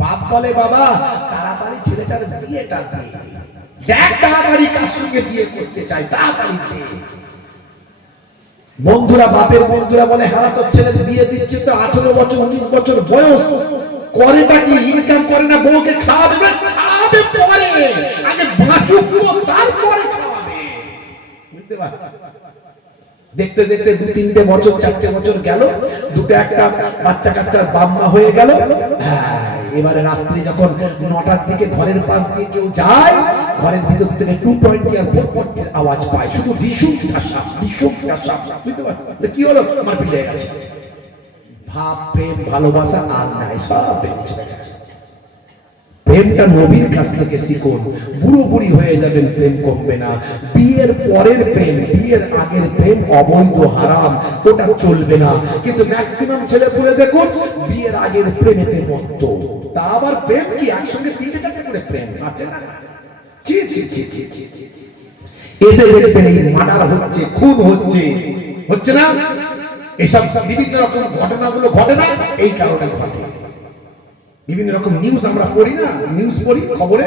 বাপ বলে বাবা তাড়াতাড়ি ছেলেটার বিয়েটা দেখ, তাড়াতাড়ি কার সঙ্গে বিয়ে করতে চাই, তাড়াতাড়ি। বন্ধুরা, বাপের বন্ধুরা বলে হ্যাঁ তোর ছেলের বিয়ে দিচ্ছে তো 18 বছর 19 বছর বয়স, করেটা কি? ইনকাম করে না, বউকে খাওয়াবে, খাওয়াবে পরে, আগে বাঁচুক তারপরে খাওয়াবে। বুঝতে পারছেন? দেখতে দেখতে 2-3 বছর 4 বছর গেল, দুটো একটা বাচ্চা কাচ্চার বাম্মা হয়ে গেল। এবারে রাত্রি যখন 9টার দিকে ঘরের পাশ দিয়ে কেউ যায়, ঘরের ভিতর থেকে 2.0 আর 4.0 আওয়াজ পায়, শুধু ডিশুম ঠাসা, ডিশুম ঠাসা। বুঝতে পারছেন কি হলো? মারপিট হয়ে গেছে। ভাব, প্রেম, ভালোবাসা আর নাই, সব বেরিয়ে চলে গেছে। প্রেমটা নবীর কাছ থেকে শিখুন, বুড়ো বুড়ি হয়ে যাবেন, প্রেম কমবে না। বিয়ের পরের প্রেম, বিয়ের আগের প্রেম অবৈধ, হারাম, ওটা চলবে না। কিন্তু ম্যাক্সিমাম ছেলে পুলে দেখুন বিয়ের আগের প্রেমেতে মত্ত। তা আবার প্রেম কি একসঙ্গে 3-4 করে প্রেম আছে না? জি জি জি জি, এদের দেখবেন এই মার্ডার হচ্ছে, খুন হচ্ছে, হচ্ছে না? এসব বিভিন্ন রকম ঘটনাগুলো ঘটে না, এই কারণে ঘটে। বিভিন্ন রকম নিউজ আমরা পড়ি না, নিউজ পড়ি খবরে,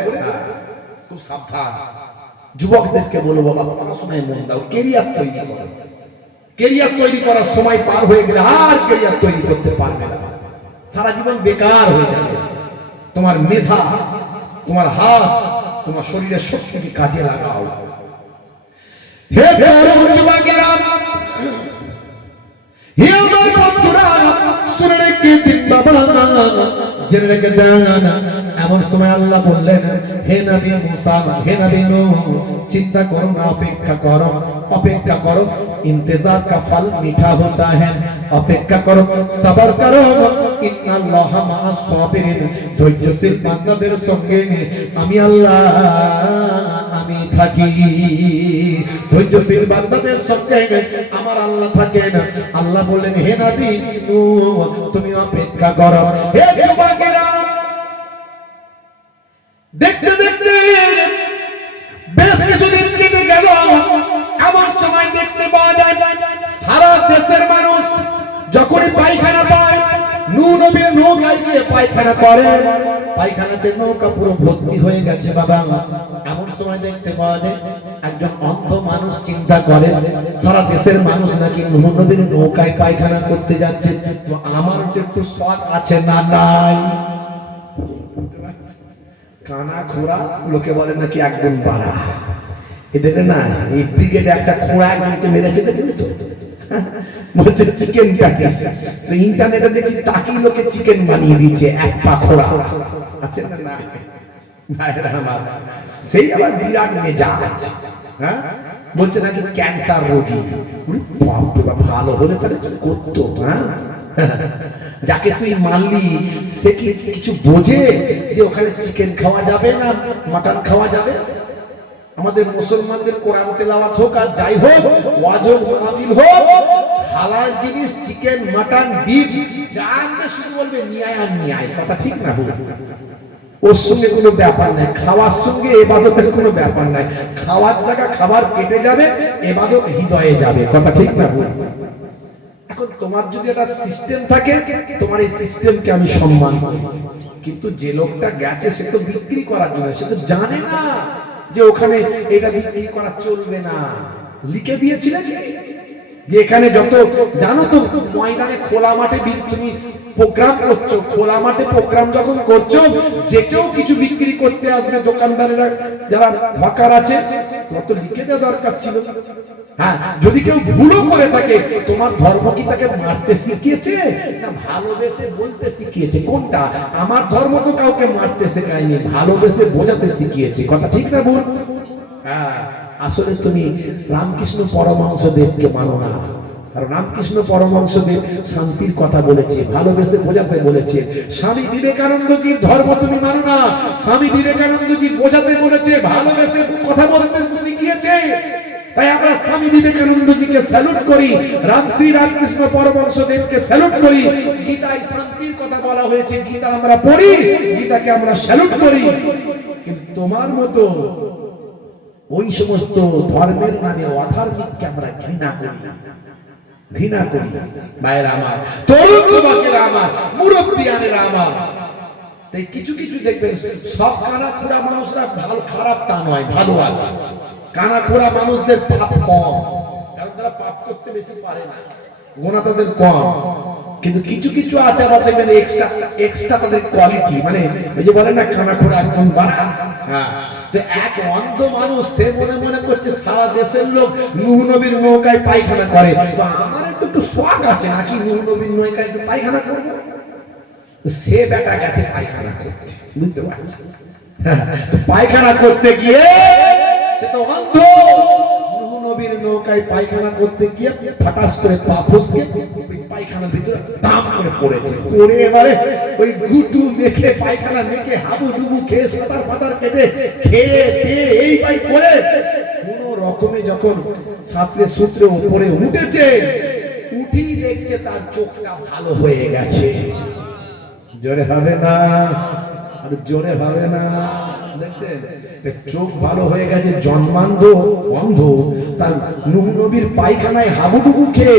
খুব সাবধান। যুবকদেরকে বলবো বাবা পড়াশোনায় মন দাও, কেরিয়ার তৈরি করো। কেরিয়ার তৈরি করার সময় পার হয়ে গেলে আর কেরিয়ার তৈরি করতে পারবে না, সারা জীবন বেকার হয়ে যাবে। তোমার মেধা, তোমার হাত, তোমার শরীরের শক্তিকে কাজে লাগাও। হে তরুণ যুবকেরা, হে আমার বন্ধুরা, শুনে রেখে দিন বাবা, জেনে রেখে দেন। এমন সময় আল্লাহ বললেন, হে নবী মুসা, হে নবী নূহ, চিন্তা করো না, অপেক্ষা করো, অপেক্ষা করো। इंतजार का फल मीठा होता है, অপেক্ষা করো, সবর করো। ইন্নাল্লাহ মা'আস সাবিরিন, ধৈর্যশীল বান্দাদের সঙ্গে আমি আল্লাহ আমি থাকি। ধৈর্যশীল বান্দাদের সঙ্গে আমার আল্লাহ থাকেন। আল্লাহ বললেন, হে নবী তুমি অপেক্ষা করো। হে যুবকেরা, দেখতে দেখতে বেশ কিছুদিন কেটে গেল। এমন সময় দেখতে পাওয়া যায় সারা দেশের মানুষ যখনই পায়খানা পায়, নূহ নবীর নৌকায় গিয়ে পায়খানা করে। পায়খানাতে নৌকা পুরো ভর্তি হয়ে গেছে বাবা। এমন সময় দেখতে পাওয়া যায় একজন অন্ধ মানুষ চিন্তা করে, সারা দেশের মানুষ নাকি নূহ নবীর নৌকায় পায়খানা করতে যাচ্ছে, তো আমারও তো একটু শখ আছে না নাই? কানা খোড়া লোকে বলে নাকি একদম বাড়া। এদের না এই ব্রিগেডে একটা খোড়া একজনকে মেরেছে, দেখলেন তো? বলছে চিকেন প্যাটিস। তো ইন্টারনেটে দেখি তাকি লোকে চিকেন বানিয়ে দিচ্ছে এক পা খোড়া আছে না না? ভাইরা আমার, সেই আবার বিরাট মেজাজ। হ্যাঁ, বলছে নাকি ক্যান্সার রোগী। ভালো হলে তাহলে করতো। হ্যাঁ, যাকে তুই মানলি সে কি কিছু বোঝে যে ওখানে চিকেন খাওয়া যাবে না, মাটন খাওয়া যাবে? আমাদের মুসলমানদের কোরআন তেলাওয়াত হোক আর যাই হোক, ওয়াজ হোক, মাহফিল হোক, হালাল জিনিস চিকেন মাটন বিফ যা আনবে শুধু বলবে নিয়ে আয় আর নিয়ে আয়। কথা ঠিক না? ওর সঙ্গে কোনো ব্যাপার নাই। খাওয়ার সঙ্গে ইবাদতের কোনো ব্যাপার নাই। খাওয়ার জায়গা খাবার কেটে যাবে, ইবাদত হৃদয়ে যাবে। কথা ঠিক না? এখন তোমার যদি একটা সিস্টেম থাকে, তোমার এই সিস্টেমকে আমি সম্মান করি। কিন্তু যে লোকটা গেছে সে তো বিক্রি করার জন্য, সে তো জানে না যে ওখানে এটা বিক্রি করা চলবে না। লিখে দিয়েছিলেন যে এখানে যত জানো তো, ময়দানে খোলা মাঠে তুমি প্রোগ্রাম করছো, খোলা মাঠে প্রোগ্রাম যখন করছো, যে কেউ কিছু বিক্রি করতে আসবে, দোকানদারেরা যারা হকার আছে, তত লিখে দেওয়া দরকার ছিল। হ্যাঁ, যদি কেউ ভুলও করে থাকে, তোমার ধর্ম কি তাকে মারতে শিখিয়েছে না ভালোবেসে বলতে শিখিয়েছে? কোনটা? আমার ধর্ম তো কাউকে মারতে শেখায়নি, ভালোবেসে বোঝাতে শিখিয়েছে। কথা ঠিক না বল? হ্যাঁ, আসলে তুমি রামকৃষ্ণ পরমহংসদেবকে মানো না। আর রামকৃষ্ণ পরমহংসদেব শান্তির কথা বলেছে, ভালোবেসে বোঝাতে বলেছে। স্বামী বিবেকানন্দজির ধর্ম তুমি মানো না। স্বামী বিবেকানন্দজি বোঝাতে বলেছে, ভালোবেসে কথা বলতে শিখিয়েছে। তাই আমরা স্বামী বিবেকানন্দজিকে স্যালুট করি, শ্রী রামকৃষ্ণ পরমহংসদেবকে স্যালুট করি। গীতায় শান্তির কথা বলা হয়েছে, গীতা আমরা পড়ি, গীতাকে আমরা স্যালুট করি। কিন্তু তোমার মতো ওই সমস্ত ধর্মের নামে অধার্মিককে আমরা ঘৃণা করি, ঘৃণা করি। ভাইয়েরা আমার, তরুণ যুবকেরা আমার, মুরব্বিয়ানেরা আমার, তাই কিছু কিছু দেখবেন সব কানা খোড়া মানুষরা ভালো খারাপ তা নয়, ভালো আছে। কানা খোড়া মানুষদের পাপ কম, কারণ তারা পাপ করতে বেশি পারে না, গুনাহ তাদের কম। কিন্তু কিছু কিছু আছে আবার দেখবেন এক্সট্রা তাদের কোয়ালিটি, মানে এই যে বলে না কানা খোড়া একদম বাড়া। হ্যাঁ, যে এক অন্ধ মানুষ সে মনে মনে করছে সারা দেশের লোক নূহ নবীর নৌকায় পায়খানা করে, তো আমার একটু শখ আছে নাকি নূহ নবীর নৌকায় একটু পায়খানা করবো। সে বেটা গেছে পায়খানা করতে, বুঝতে পারছি? তো পায়খানা করতে গিয়ে সে তো অন্ধ। নূহ নবীর নৌকায় পায়খানা করতে গিয়ে ফাটাস করে পা ফসকে পায়খানার ভিতরে দাম করে পড়েছে। পড়ে এবারে ওই গুটু মেখে পায়খানা মেখে হাবু ডুবু খেয়ে সাঁতার ফাতার কেটে খেয়ে এই পাই করে কোন রকমে যখন সাঁতরে সূত্রে উপরে উঠেছে, উঠি দেখছে তার চোখটা ভালো হয়ে গেছে। জোরে হবে না, আর জোরে হবে না। দেখছেন, চোখ ভালো হয়ে গেছে, জন্মান্ধ অন্ধ, তার নূহ নবীর পায়খানায় হাবুডুবু খেয়ে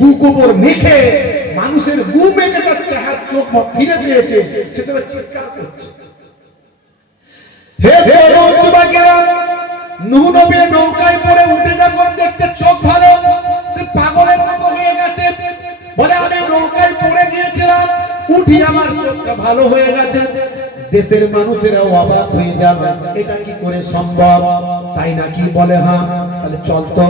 গু গোবর মেখে মানুষের গু মেখে তার চেহারা চোখ ফিরে পেয়েছে, সে তো চিৎকার করছে। হে যুবকেরা, নূহ নবীর নৌকায় পড়ে উঠে যখন দেখতে চোখ ভালো, সে পাগলের মতো হয়ে গেছে। বলে আমি নৌকায় পড়ে গিয়েছিলাম, উঠি আমার চোখটা ভালো হয়ে গেছে। দেশের মানুষেরাও অবাক হয়ে যাবে, এটা কি করে সম্ভব? তাই নাকি? বলে হ্যাঁ। তাহলে চল তো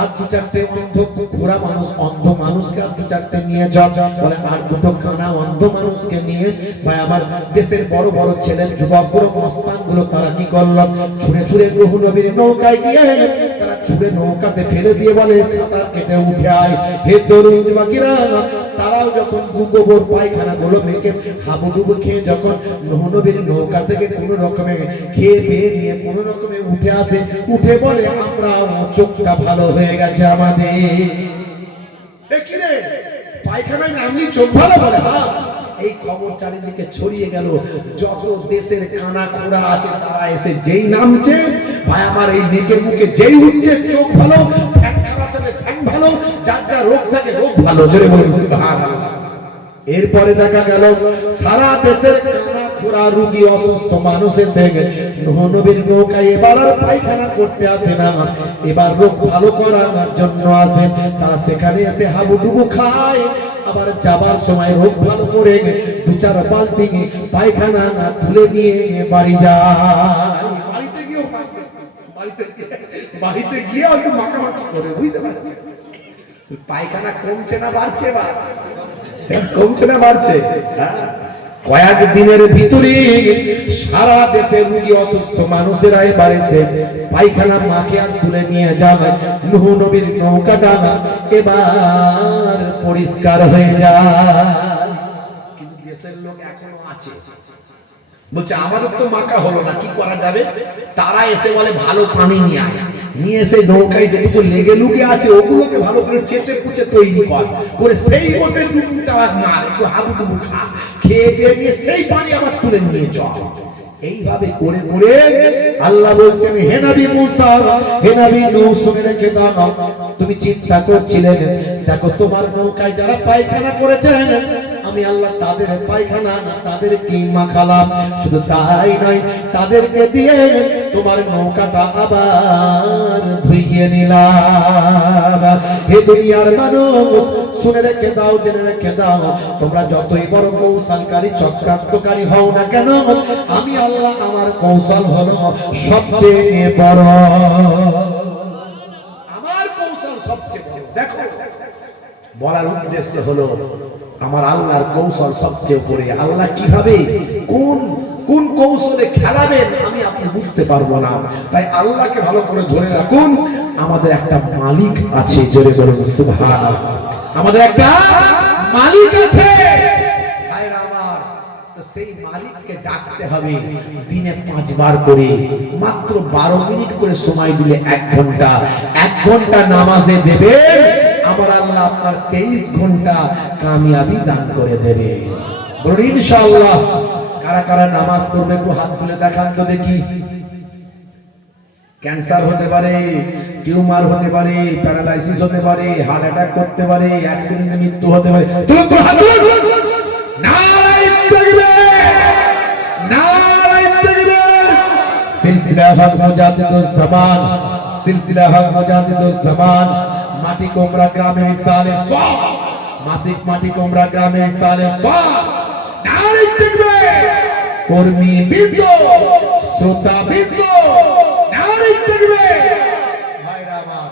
আর দু চারটে অন্ধ খোড়া মানুষ, অন্ধ মানুষকে আর দু চারটে নিয়ে চল। বলে আর দুটো কানা অন্ধ মানুষকে নিয়ে ভাই আমার দেশের বড় বড় ছেলে যুবক বড় মস্তান গুলো তারা কি করল, ছুঁড়ে ছুঁড়ে নূহ নবীর নৌকায় গিয়ে তারা ছুঁড়ে নৌকাতে ফেলে দিয়ে বলে সাঁতার কেটে উঠে আয়। হে তরুণ যুবকেরা, তারাও যখন দুগোবর পায়খানা গুলো মেখে হাবুডুবু খেয়ে যখন নূহ নবীর নৌকা থেকে কোনো রকমে খেয়ে পেয়ে নিয়ে কোনো রকমে উঠে আসে, উঠে বলে আমরা চোখটা ভালো হয়ে গেছে আমাদের। সে কি রে পায়খানায় নামলি চোখ ভালো বলে? হ্যাঁ। এই খবর চারিদিকে ছড়িয়ে গেল, যত দেশের কানা খোড়া আছে তারা এসে যেই নামছে, ভাই আমার এই নেকের মুখে যেই উঠছে চোখ ভালো, ফ্যান খারাপ হলে ফ্যান ভালো, যার যা রোগ থাকে রোগ ভালো, জোরে বলুন সুবহানাল্লাহ। এরপরে দেখা গেল সারা দেশের কানা খোড়া রোগী অসুস্থ মানুষ এসে নূহ নবীর নৌকায় এবার আর পায়খানা করতে আসে না, এবার রোগ ভালো করার জন্য আসে। তারা সেখানে এসে হাবুডুবু খায়, আবার যাবার সময় রোগ ভালো করে দু চার বালতি পায়খানা তুলে নিয়ে বাড়ি যায়। বাড়িতে গিয়ে একটু মাখামাখি করে, বুঝতে পারছি পায়খানা কমছে না বাড়ছে? কমছে না বাড়ছে? কয়েক দিনের ভিতরে সারা দেশে রোগী অসুস্থ মানুষেরা এবার এসে পায়খানা মাখে আর তুলে নিয়ে যাবে। নূহ নবীর নৌকাটা এবার পরিষ্কার হয়ে যায়। কিন্তু দেশের লোক এখনো আছে, বলছে আমাদের তো মাখা হলো না, কি করা যাবে? তারা এসে বলে ভালো পানি নিয়ে আয়, নিয়ে এসে নৌকায় যেটুকু লেগে লুকে আছে ওগুলোকে ভালো করে চেঁচে কুচে তৈরি করে সেই বোটের নুনটা মার, একটু হাবুডুবু খা, খেয়ে দিয়ে নিয়ে সেই পানি আবার তুলে নিয়ে চল। এইভাবে করে করে আল্লাহ বলছেন, হে নবী মুসা, হে নবী নূহ, শুনে রেখে দাও, তুমি চিন্তা করছিলেন, দেখো তোমার নৌকায় যারা পায়খানা করেছেন আমি আল্লাহ তাদের পায়খানা তাদেরকে মাখালাম, শুধু তাই নয় তাদেরকে দিয়ে তোমার নৌকাটা আবার ধুইয়ে নিলাম। হে দুনিয়ার মানুষ, শুনে রেখে দাও, জেনে রেখে দাও, তোমরা যতই বড় কৌশলকারী চক্রান্তকারী হও না কেন, আমি আল্লাহ আমার কৌশল হলো সবচেয়ে বড়, আমার কৌশল সবচেয়ে বড়। দেখো বলার উদ্দেশ্য হলো আমার আল্লাহর কৌশল সবচেয়ে উপরে। আল্লাহ কিভাবে কোন কোন কৌশলে খেলাবেন আমি আপনি বুঝতে পারবো না, তাই আল্লাহকে ভালো করে ধরে রাখুন। আমাদের একটা মালিক আছে, জোরে বলুন সুবহানাল্লাহ। আমাদের একটা মালিক আছে ভাইরা আমার, তো সেই মালিককে ডাকতে হবে দিনে 5 বার করে, মাত্র 12 মিনিট করে সময় দিলে 1 ঘন্টা, 1 ঘন্টা নামাজে দেবে, আমার আল্লাহ আপনার 23 ঘন্টা কামিয়াবি দান করে দেবে। বলুন ইনশাআল্লাহ। কারা কারা নামাজ পড়বে একটু হাত তুলে দেখান তো দেখি। ক্যান্সার হতে পারে, টিউমার হতে পারে, প্যারালাইসিস হতে পারে, হার্ট অ্যাটাক করতে পারে, অ্যাক্সিডেন্টে মৃত্যু হতে পারে। তুলুন তো হাত, নারায়ে তাকবীর, নারায়ে তাকবীর। সিলসিলা হক মুজাদ্দিদুজ জামান, সিলসিলা হক মুজাদ্দিদুজ জামান, মাটি কোমরা গ্রামের সালে সব, মাসিক মাটি কোমরা গ্রামের সালে সব, নারায়ে তাকবীর। কর্মী বৃন্দ, শ্রোতা বৃন্দ, নারায়ে তাকবীর। ভাইরা আমার,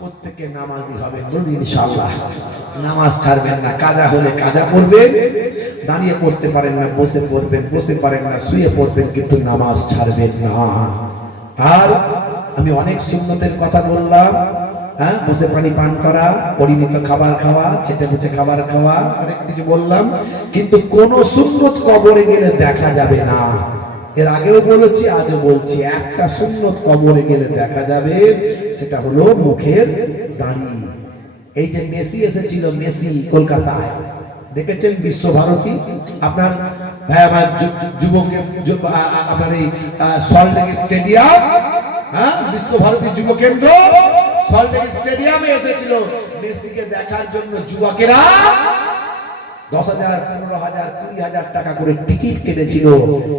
প্রত্যেকে নামাজি হবে ইনশাআল্লাহ। নামাজ ছাড়বেন না, কাজা হলে কাজা পড়বেন, দাঁড়িয়ে পড়তে পারেন না বসে পড়বেন, বসে পারেন না শুয়ে পড়বেন, কিন্তু নামাজ ছাড়বেন না। আর আমি অনেক সুন্নতের কথা বললাম, হ্যাঁ, বসে পানি পান করা, পরিমিত খাবার খাওয়া, চেটে বুটে খাবার খাওয়া, অনেক কিছু বললাম, কিন্তু কোন সুন্নত কবরে গেলে দেখা যাবে না। এর আগেও বলেছি, আজও বলছি, একটা সুন্নত কবরে গেলে দেখা যাবে, সেটা হলো মুখের দাড়ি। এই যে মেসি এসেছিল, মেসি কলকাতায়, দেখেছেন বিশ্বভারতী, আপনার ভাই আমার যুবকে আপনার এই সল্টলেক স্টেডিয়াম, হ্যাঁ, বিশ্বভারতী যুব কেন্দ্র সল্টলেক স্টেডিয়ামে এসেছিল মেসিকে দেখার জন্য যুবকেরা 10,000, 15,000, 20,000 টাকা করে টিকিট কেটেছিল,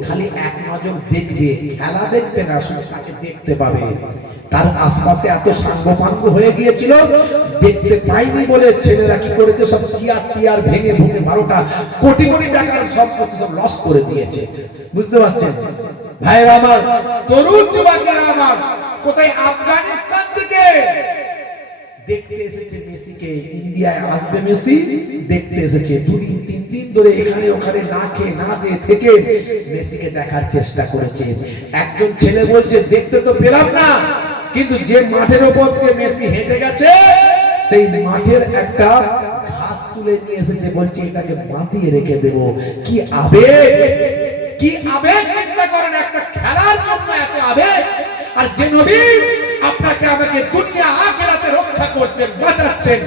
খালি এক নজর দেখবে, খেলা দেখবে না, শুধু তাকে দেখতে পাবে। তার আশপাশে এত সাঙ্গপাঙ্গ হয়ে গিয়েছিল, দেখতে পাইনি বলে ছেলেরা কি করেছে, সব চেয়ার টিয়ার ভেঙে ভেঙে 12টা কোটি কোটি টাকার সম্পত্তি সব লস করে দিয়েছে। বুঝতে পারছেন ভাইরা আমার, তরুণ যুবকেরা আমার, কোথায় আফগানিস্তান থেকে দেখতে এসেছে মেসিকে, ইন্ডিয়ায় আসবে মেসি, দেখতে এসেছে 2 দিন 3 দিন ধরে এখানে ওখানে না খেয়ে না দিয়ে থেকে মেসিকে দেখার চেষ্টা করেছে। একজন ছেলে বলছে দেখতে তো পেলাম না, কিন্তু যে মাঠের উপর দিয়ে মেসি হেঁটে গেছে সেই মাঠের একটা ঘাস তুলে নিয়ে এসেছে, বলছে এটাকে মাটিয়ে রেখে দেব। কি আবেগ, কি আবেগ! চিন্তা করেন, একটা খেলার জন্য এত আবেগ। আর যে নবী আপনাকে আমাকে দুনিয়া আখিরাতে রক্ষা করছেন, বাঁচাচ্ছেন,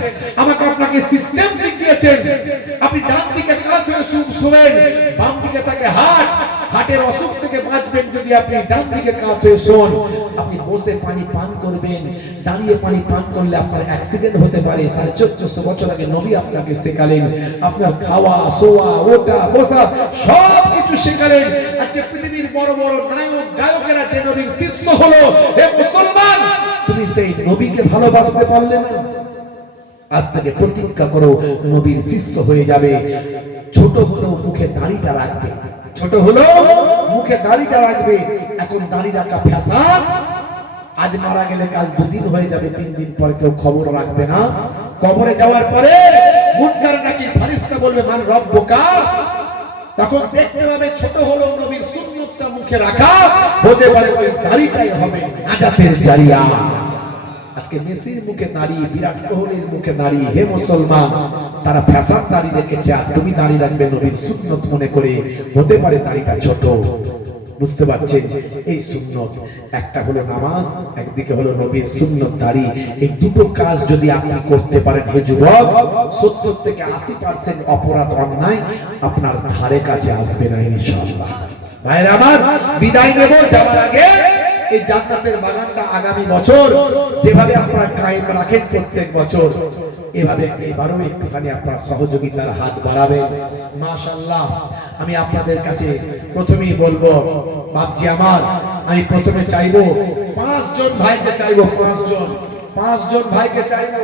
আমাকে আপনাকে সিস্টেম শিখিয়েছেন। আপনি ডান দিকে কাত হয়ে শুবেন, বাম দিকে তাকে হার্টের অসুখ থেকে বাঁচবেন যদি আপনি ডান দিকে কাত হয়ে শোন। আপনি বসে পানি পান করবেন, দাঁড়িয়ে পানি পান করলে আপনার অ্যাক্সিডেন্ট হতে পারে। 1450 বছর আগে নবী আপনাকে শেখালেন। আপনার খাওয়া, শোয়া, ওঠা, বসা সব কিছু শেখালেন। আজকে পৃথিবীর বড় বড় নায়ক গায়কেরা যে নবীর শিষ্য হলো, হে মুসলমান, তুমি সেই নবীকে ভালোবাসতে পারলে না? আজ থেকে প্রতিজ্ঞা করো, নবীর শিষ্য হয়ে যাবে। ছোট হলেও মুখে দাড়িটা রাখবে, ছোট হলেও মুখে দাড়িটা রাখবে। এখন দাড়ি রাখা ফ্যাশন। আজ মারা গেলে কাল 2 দিন হয়ে যাবে, 3 দিন পর কেউ খবর রাখবে না। কবরে যাওয়ার পরে মুনকার নাকির ফেরেশতা বলবে মান রব্বুকা, তখন দেখতে পাবে ছোট হলেও নবীর সুন্নতটা মুখে রাখা হতে পারে, ওই দাড়িটাই হবে নাজাতের জারিয়া। আজকে মেসির মুখে দাঁড়িয়ে, বিরাট কোহলির মুখে দাঁড়িয়ে, হে মুসলমান, তারা ফ্যাশন দাড়ি রেখেছে, আর তুমি দাড়ি রাখবে নবীর সুন্নত মনে করে, হতে পারে দাড়িটা ছোট। বুঝতে পারছেন? এই সুন্নত, একটা হলো নামাজ, একদিকে হলো নবীর সুন্নত দাড়ি। এই দুটো কাজ যদি আপনি করতে পারেন, হে যুবক, 70 থেকে 80% অপরাধ অন্যায় আপনার ধারে কাছে আসবে না ইনশাআল্লাহ। ভাইরা আমার, বিদায় নেব। যাওয়ার আগে এই জান্নাতের বাগানটা আগামী বছর যেভাবে আপনারা কায়েম রাখেন প্রত্যেক বছর, এভাবে এবারও একটুখানি আপনার সহযোগিতার হাত বাড়াবেন। মাশাআল্লাহ। আমি আপনাদের কাছে প্রথমেই বলবো, বাপজি আমার, আমি প্রথমে চাইবো 5 জন ভাইকে চাইবো, 5 জন ভাইকে চাইবো।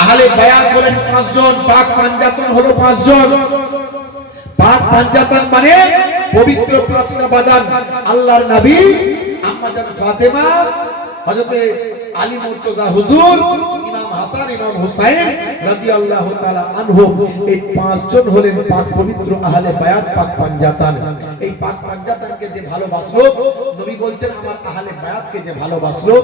আহলে বায়াত হলেন 5 জন, পাক পাঞ্জাতন হলো 5 জন। পাক পাঞ্জাতন মানে পবিত্র প্রাচীন বাদান, আল্লাহর নবী, আম্মা জান ফাতেমা, হযরত আলী মুর্তজা হুজুর, ইমাম হাসান, ইমাম হুসাইন রাদিয়াল্লাহু তাআলা আনহুম। এই 5 জন হলেন পাক পবিত্র আহলে বায়াত, পাক পাঞ্জাতন। এই পাক পাঞ্জাতনকে যে ভালোবাসলো, নবী বলছেন আমার আহলে বায়াতকে যে ভালোবাসলো,